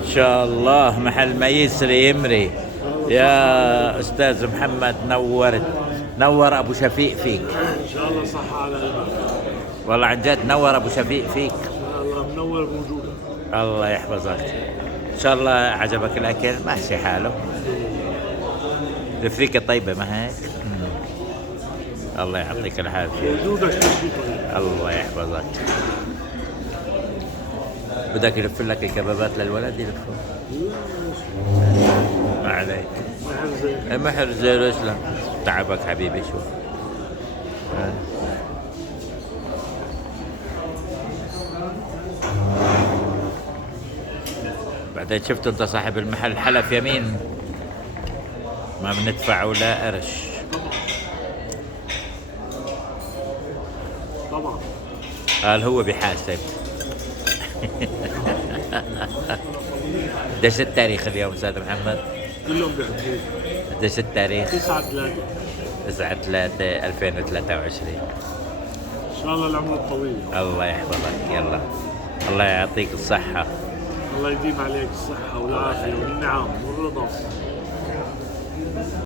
ان شاء الله محل ميسري يمري. يا استاذ محمد نورت، نور ابو شفيق فيك. ان شاء الله صح على قلبك. والله عن جد نور ابو شفيق فيك. ان شاء الله منور بوجودك. الله يحفظك. ان شاء الله عجبك الاكل، ماشي حاله. الفريكة طيبة ما هيك؟ الله يعطيك العافية. وجودك كل شيء طيب. الله يحفظك. بدك يلف لك الكبابات للولد يلفوا. ما عليك. محر زي اسلم. تعبك حبيبي شو. بعدين شفت انت صاحب المحل حلف يمين ما بندفع ولا قرش. طبعا. قال هو بيحاسب. قديش التاريخ اليوم استاذ محمد؟ كلهم بيحبوك. قديش التاريخ؟ 9/3. 9/3/2023. ان شاء الله العمر الطويل. الله يحفظك. يلا الله يعطيك الصحة. الله يديم عليك الصحة والعافية والنعم والرضا.